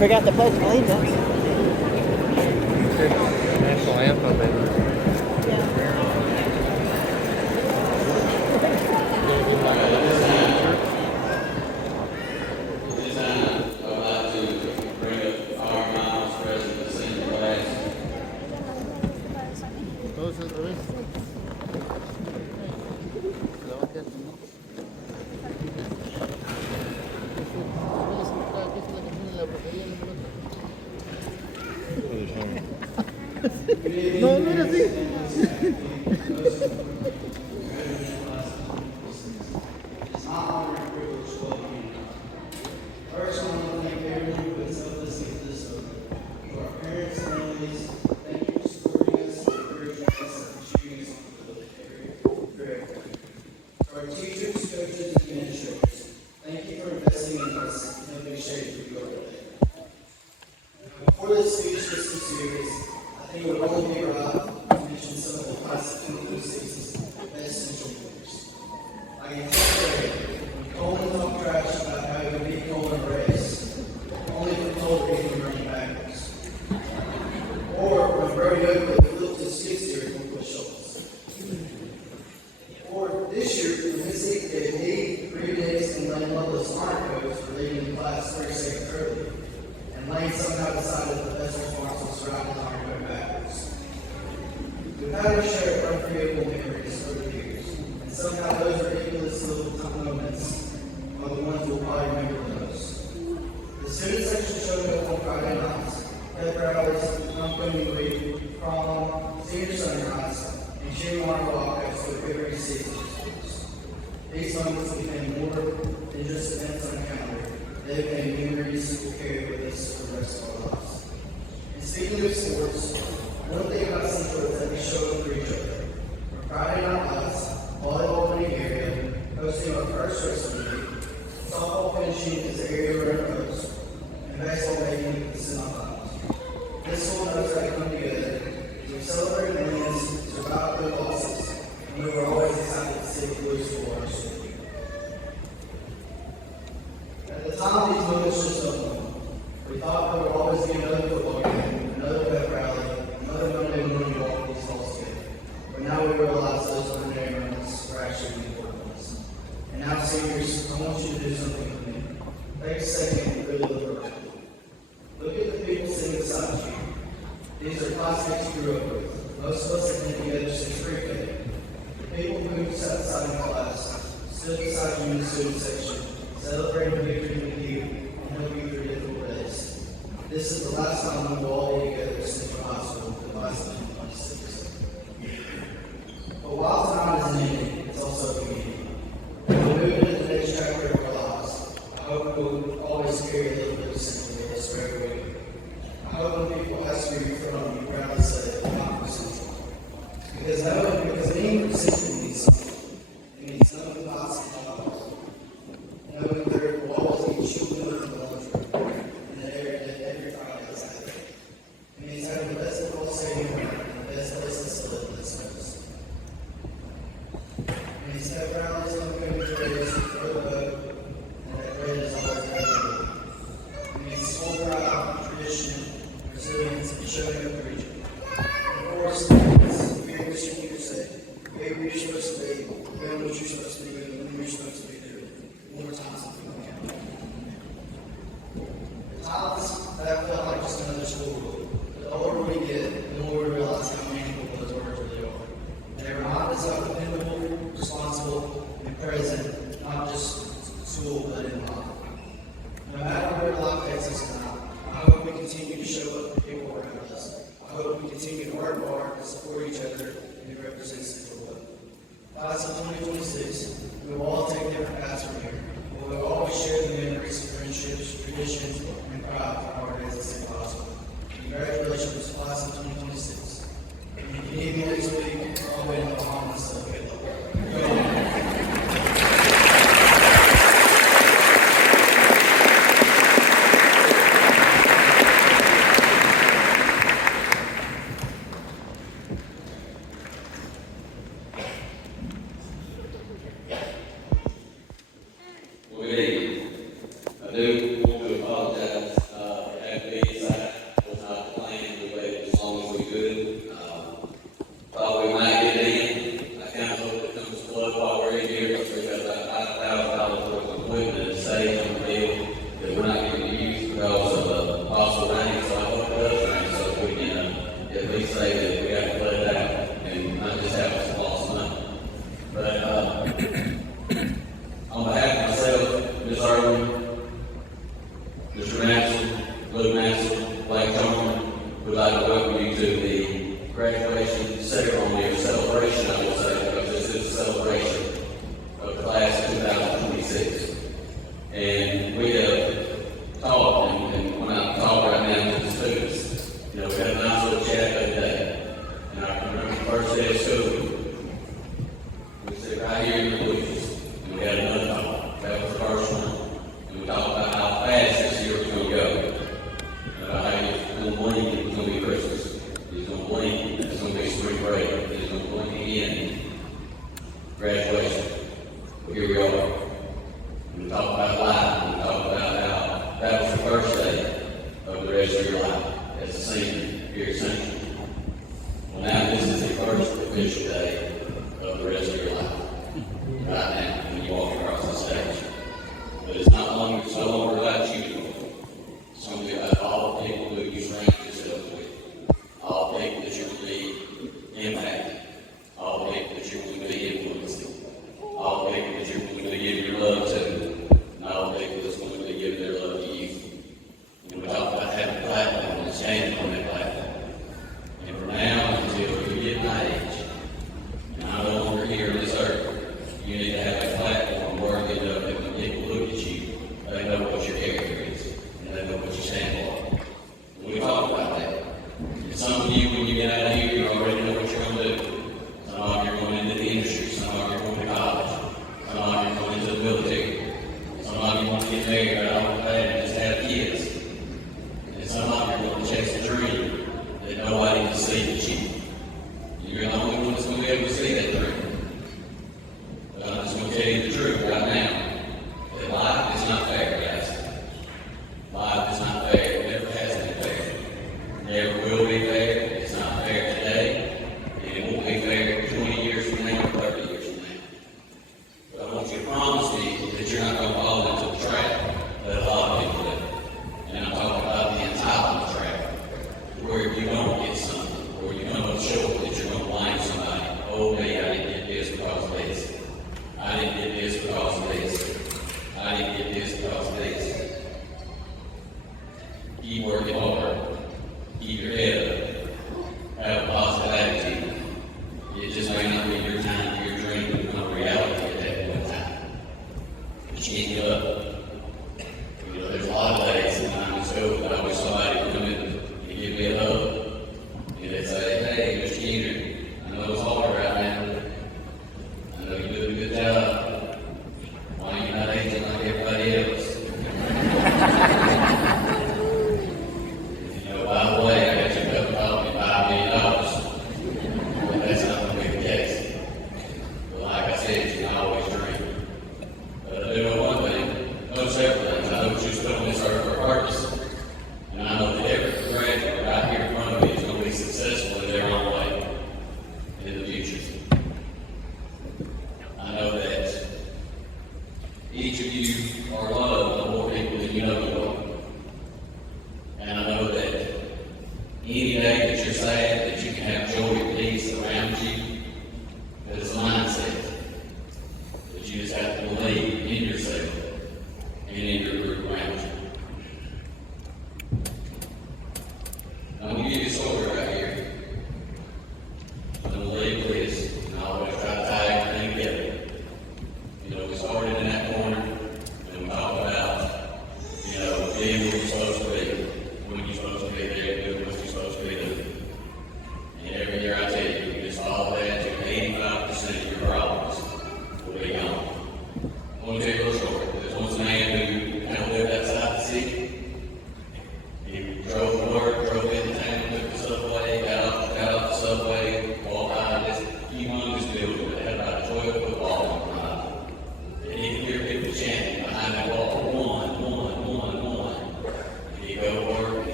Forgot the pledge of allegiance. National anthem, baby. No, no era así. First, I want to thank everyone who has helped us get this over. To our parents and families, thank you for supporting us and encouraging think it would only be right to mention some of the classic 2026's best Central players. I can tell you, when Coleman talked trash about how he would beat Coleman in a race, only for Cole to beat him running backwards. Or when Brody Oakley flipped his skid steer from Will Schultz. Or this year, when Mississippi gave me, Reed Hicks, and Lane Lovelace honor codes for leaving the class 30 seconds early, and Lane somehow decided the best response was to ride his arm going backwards. We've had our share of unforgettable memories over the years, and somehow those ridiculous little moments are the ones we'll probably remember the most. The student section showed up on Friday nights, pep rallies, homecoming week, prom, senior sunrise, and cheering on our walkouts to a victory season. These moments became more than just events on a calendar. They became memories we'll carry with us for the rest of our lives. And speaking of sports, one thing about Central is that we show up for each other. From Friday night lights, volleyball winning area, hosting our first wrestling meeting, softball finishing as the area runner host, and baseball making the semifinals. This school knows how to come together. We celebrate wins, survive good losses, and we were always excited to see the Blues for our school. At the time, these moments just don't know. We thought there would always be another football game, another pep rally, another Monday morning walk with these halls together. But now we realize those Monday moments are actually the important ones. And now, seniors, I want you to do something with me. Take a second and really look around. Look at the people sitting beside you. These are classmates you grew up with. Most of us have been together since pre-K. The people who sat beside in class, stood beside you in the student section, celebrating victory with you, and help you through difficult days. This is the last time we will all be together at Central High School for the class of 2026. But while time isn't ending, it's also beginning. We're moving into the next chapter of our lives. I hope we'll always carry a little bit of Central with us wherever we go. I hope when people ask you from you, proudly say, I'm Central. Because being persistent means something. It means nothing about something. Knowing there will always be children in the lunchroom, and that every Friday is happy. It means having the best football stadium and the best places to live in this place. It means pep rallies, homecoming parades, road boat, and that bread is always available. It means school pride, tradition, resilience, and showing up for each other. And of course, it means being what you say, being who you're supposed to be, doing what you're supposed to be doing, when you're supposed to be doing. More times than we can. At times, that felt like just another school rule. But the older we get, the more we realize how meaningful those words really are. They remind us how dependable, responsible, and present, not just school, but in life. No matter where life takes us tonight, I hope we continue to show up for people around us. I hope we continue to work hard to support each other and to represent Central well. Class of 2026, we will all take different paths from here, but we will always share the memories, friendships, traditions, and pride from our days at Central High School. Congratulations, class of 2026. If you need me next week, I'll wait in the comments. So good luck. I do want to apologize for having these. That was not the plan. We waited as long as we could. Thought we might get in. I kind of hope it comes to flood while we're in here because we've got about $5,000 worth of equipment and saved on the deal that we're not getting to use because of the possible rain. So I hope it does rain so we can at least say that we have to let it out and not just have some lost money. But on behalf of myself, Ms. Irwin, Mr. Mansell, Luke Mansell, Blake Coleman, would like to welcome you to the graduation ceremony or celebration, I will say, because this is a celebration of the class of 2026. And we have talked, and when I talk right now to the students, we had a nice little chat that day. And I can remember the first day of school, we sit right here in the bushes, and we had another talk. That was the first one. And we talked about how fast this year was going to go. About how it was going to be Christmas. It was going to graduation. But here we are. We talk about life, and we talk about how that was the first day of the rest of your life as a senior here at Central. Well, now this is the first official day of the rest of your life. Right now, when you walk across the stage. But it's not longer, it's no longer about you. It's going to be about all the people who you surround yourself with. All the people that you're going to be impacting. All the people that you're going to be influencing. All the people that you're going to be giving your love to. And all the people that's going to be giving their love to you. And we talk about having a platform and standing on that platform. And from now until you get my age,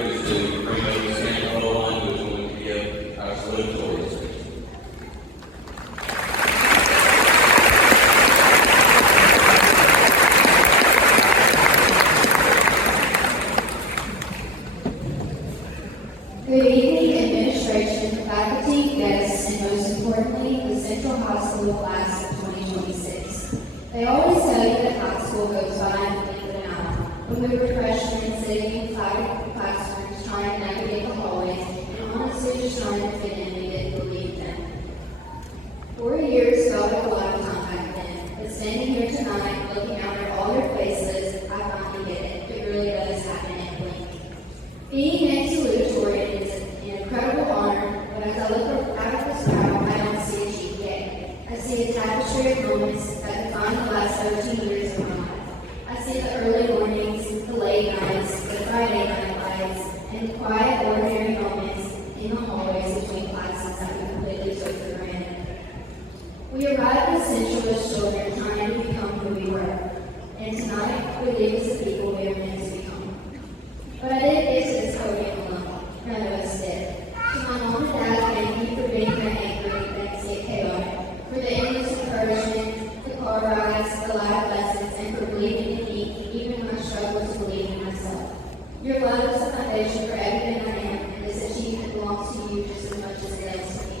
privilege to bring up the stand photo line, which will give our salutatorian speech. Good evening, administration, faculty, guests, and most importantly, the Central High School class of 2026. They always tell you that high school goes by in a blink of an hour. When we were freshmen sitting in crowded classrooms trying to navigate the hallways and honestly just trying to fit in, we didn't believe them. 4 years felt like a lifetime back then, but standing here tonight, looking out at all your faces, I finally get it. It really does happen in a blink. Being named salutatorian is an incredible honor, but as I look out of this crowd, I don't see a GPA. I see a tapestry of moments that define the last 13 years of my life. I see the early mornings, the late nights, the Friday night lights, and the quiet, ordinary moments in the hallways between classes that we completely took for granted. We arrived as Central as children trying to become who we were, and tonight we leave as the people we are meant to become. But I didn't get to this podium alone. None of us did. To my mom and dad, thank you for being my anchor when things get chaotic, for the endless encouragement, the car rides, the life lessons, and for believing in me, even when I struggle to believe in myself. Your love is the foundation for everything I am, and this achievement belongs to you just as much as it does to me.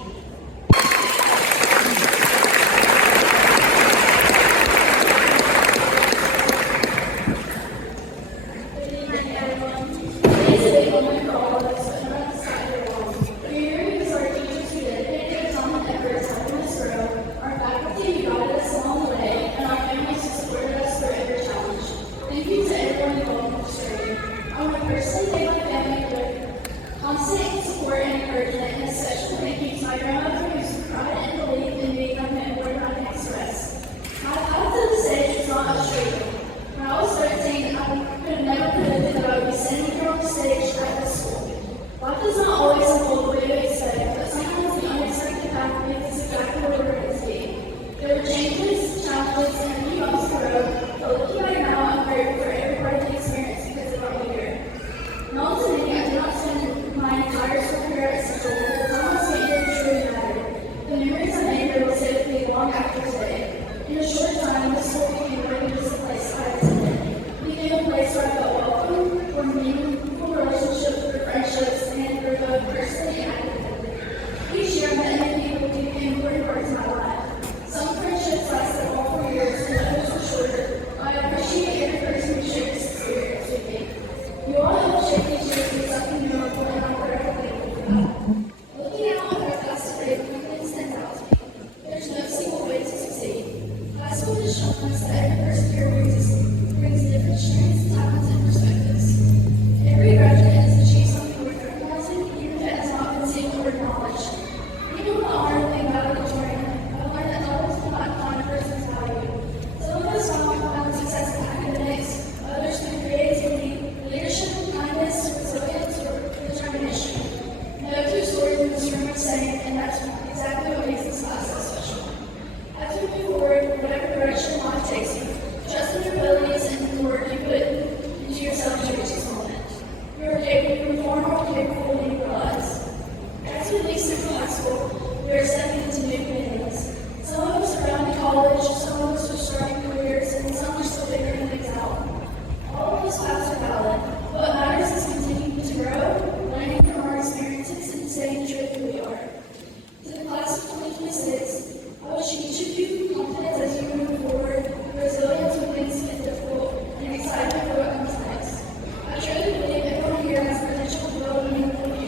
I truly believe everyone here has potential to build a meaningful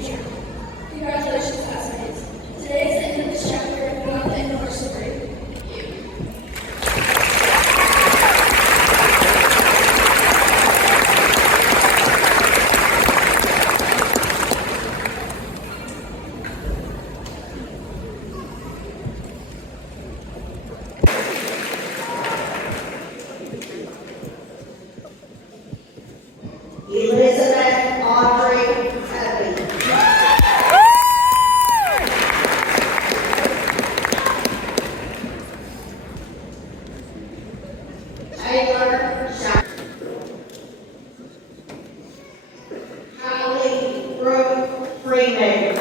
Freeman.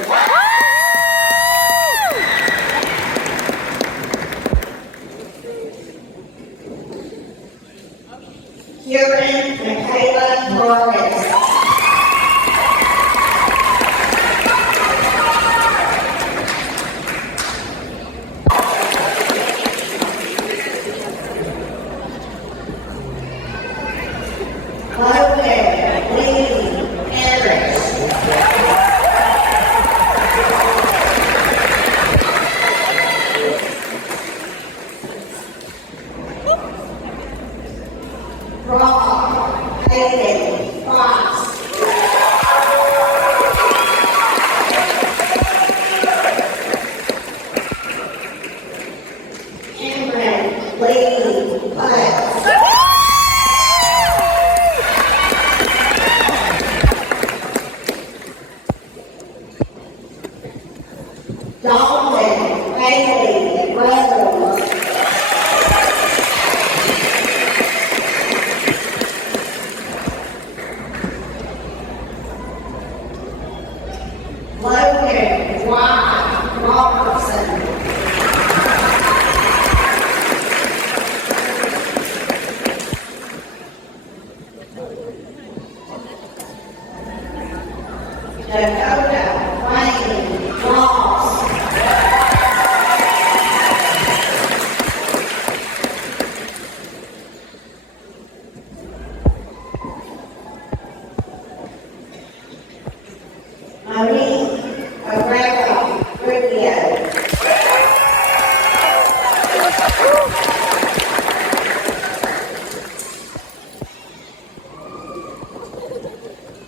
Kieran Michaela Morris. Logan Lee Harris. Rob Hayden Fox. Cameron Lee Butts. Dalton Bailey Rose. Logan Y. Robertson. Dakota Wayne Ross. Marie Aurora Rubio.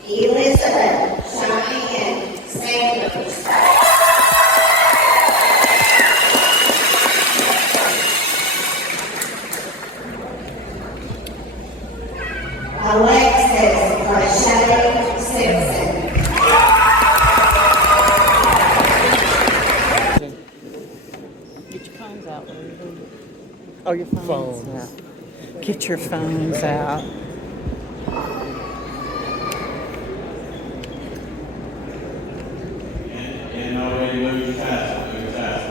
Elizabeth Cheyenne Sanders. Alexis Lachey Simpson. Get your phones out. Oh, your phones. Yeah. Get your phones out. And already moved fast, moved fast.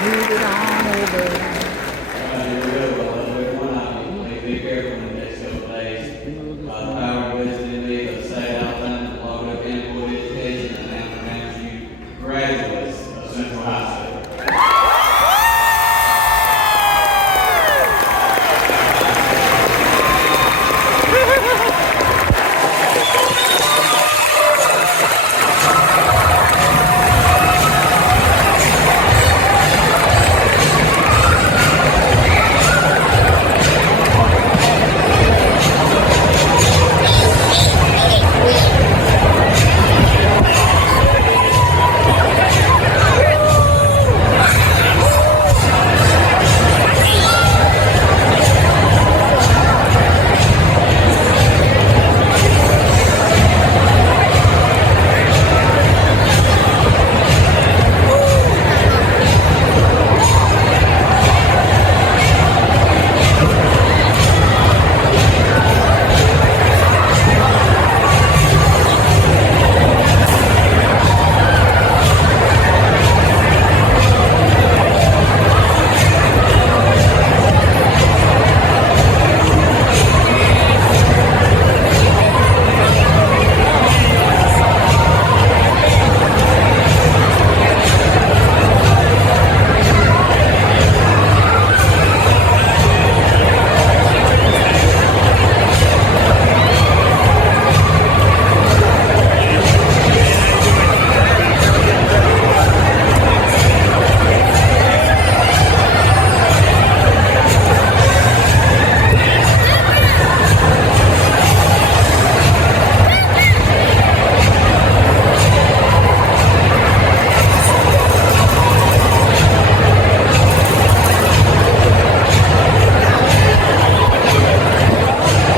Move it on over. Here we go. Be careful.